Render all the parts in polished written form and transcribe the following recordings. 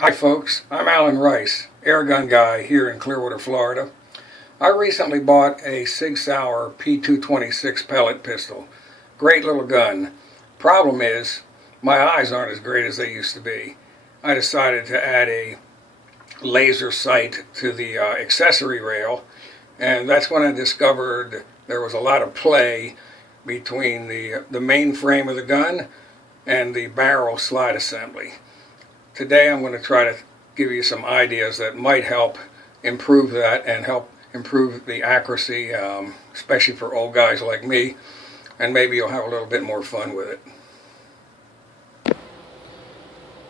Hi folks, I'm Alan Rice, airgun guy here in Clearwater, Florida. I recently bought a Sig Sauer P226 pellet pistol. Great little gun. Problem is, my eyes aren't as great as they used to be. I decided to add a laser sight to the accessory rail, and that's when I discovered there was a lot of play between the main frame of the gun and the barrel slide assembly. Today I'm going to try to give you some ideas that might help improve that and help improve the accuracy, especially for old guys like me, and maybe you'll have a little bit more fun with it.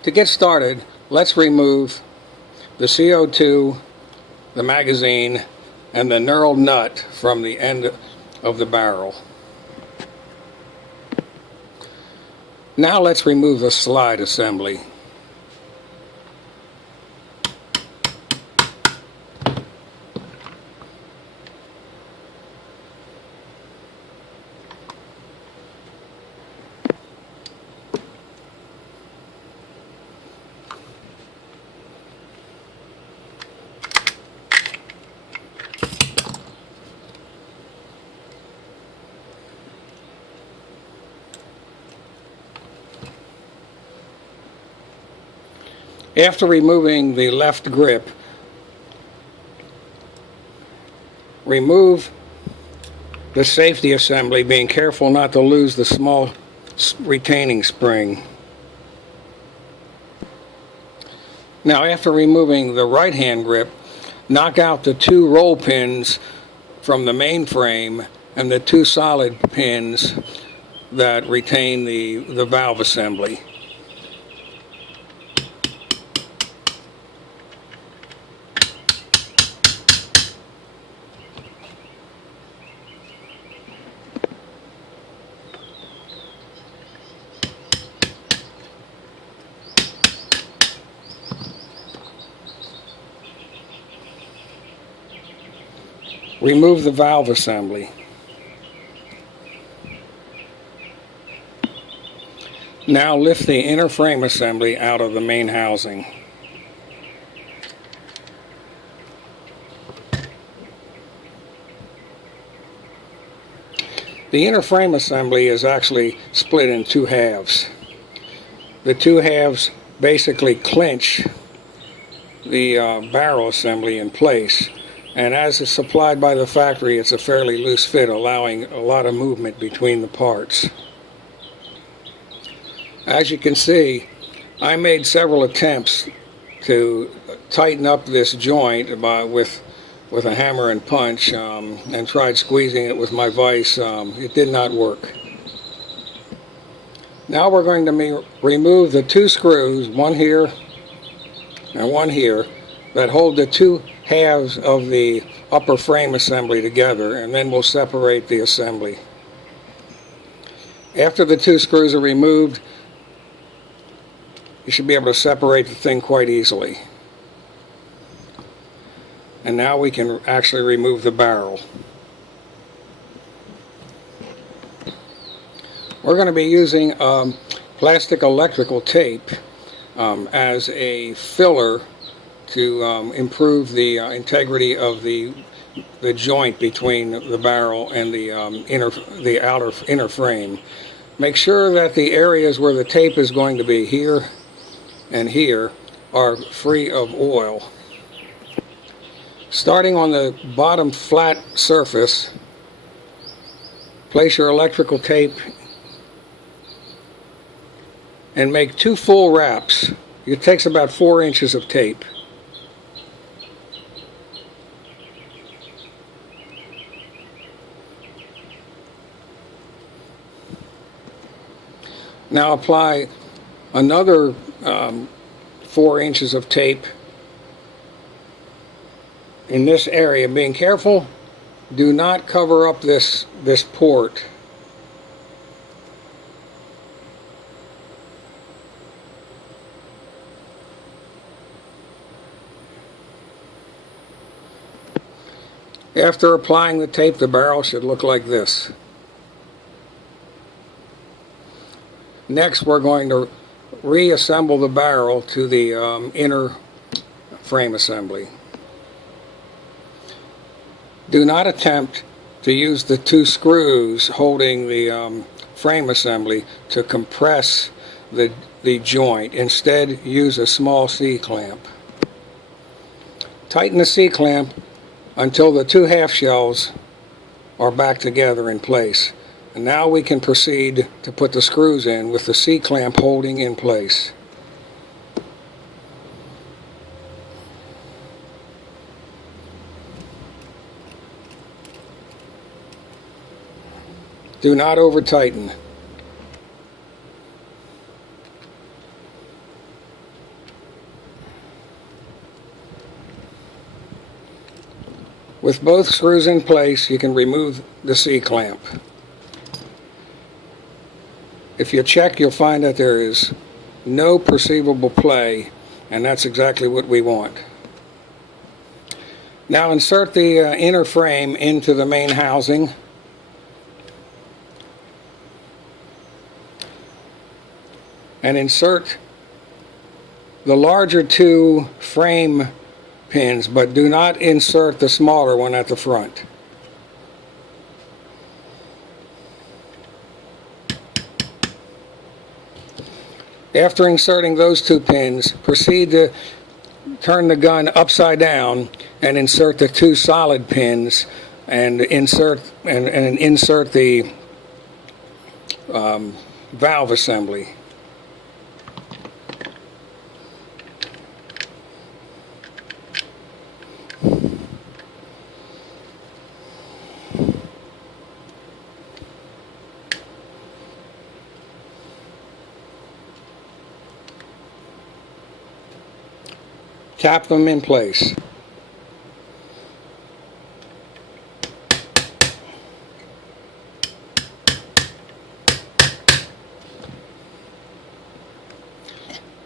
To get started, let's remove the CO2, the magazine, and the knurled nut from the end of the barrel. Now let's remove the slide assembly. After removing the left grip, remove the safety assembly, being careful not to lose the small retaining spring. Now, after removing the right hand grip, knock out the two roll pins from the main frame and the two solid pins that retain the valve assembly. Remove the valve assembly. Now lift the inner frame assembly out of the main housing. The inner frame assembly is actually split in two halves. The two halves basically clinch the barrel assembly in place. And as is supplied by the factory, it's a fairly loose fit, allowing a lot of movement between the parts. As you can see, I made several attempts to tighten up this joint with a hammer and punch, and tried squeezing it with my vise. It did not work. Now we're going to remove the two screws, one here and one here, that hold the two halves of the upper frame assembly together, and then we'll separate the assembly. After the two screws are removed, you should be able to separate the thing quite easily. And now we can actually remove the barrel. We're going to be using plastic electrical tape as a filler to improve the integrity of the joint between the barrel and the inner frame. Make sure that the areas where the tape is going to be, here and here, are free of oil. Starting on the bottom flat surface, place your electrical tape and make two full wraps. It takes about 4 inches of tape. Now apply another 4 inches of tape in this area. Being careful, do not cover up this port. After applying the tape, the barrel should look like this. Next, we're going to reassemble the barrel to the inner frame assembly. Do not attempt to use the two screws holding the frame assembly to compress the joint. Instead, use a small C-clamp. Tighten the C-clamp until the two half shells are back together in place. And now we can proceed to put the screws in with the C-clamp holding in place. Do not over-tighten. With both screws in place, you can remove the C-clamp. If you check, you'll find that there is no perceivable play, and that's exactly what we want. Now insert the inner frame into the main housing. And insert the larger two frame pins, but do not insert the smaller one at the front. After inserting those two pins, proceed to turn the gun upside down and insert the two solid pins and insert the valve assembly. Tap them in place.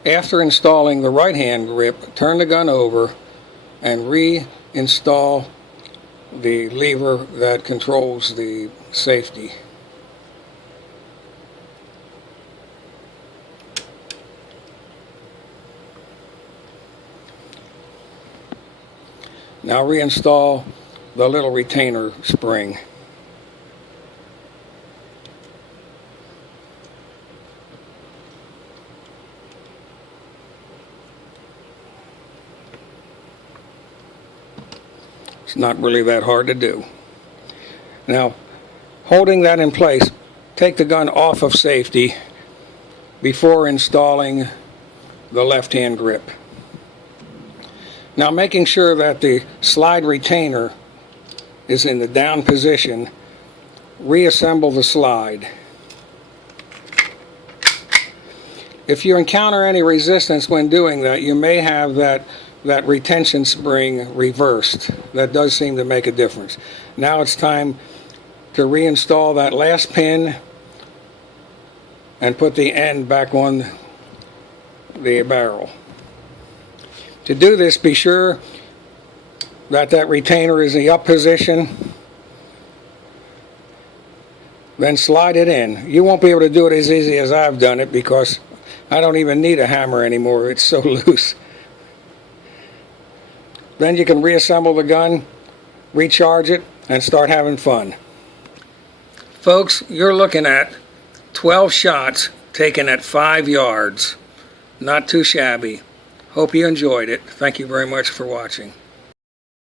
After installing the right hand grip, turn the gun over and reinstall the lever that controls the safety. Now reinstall the little retainer spring. It's not really that hard to do. Now, holding that in place, take the gun off of safety before installing the left-hand grip. Now, making sure that the slide retainer is in the down position, reassemble the slide. If you encounter any resistance when doing that, you may have that retention spring reversed. That does seem to make a difference. Now it's time to reinstall that last pin and put the end back on the barrel. To do this, be sure that retainer is in the up position. Then slide it in. You won't be able to do it as easy as I've done it because I don't even need a hammer anymore. It's so loose. Then you can reassemble the gun, recharge it, and start having fun. Folks, you're looking at 12 shots taken at 5 yards. Not too shabby. Hope you enjoyed it. Thank you very much for watching.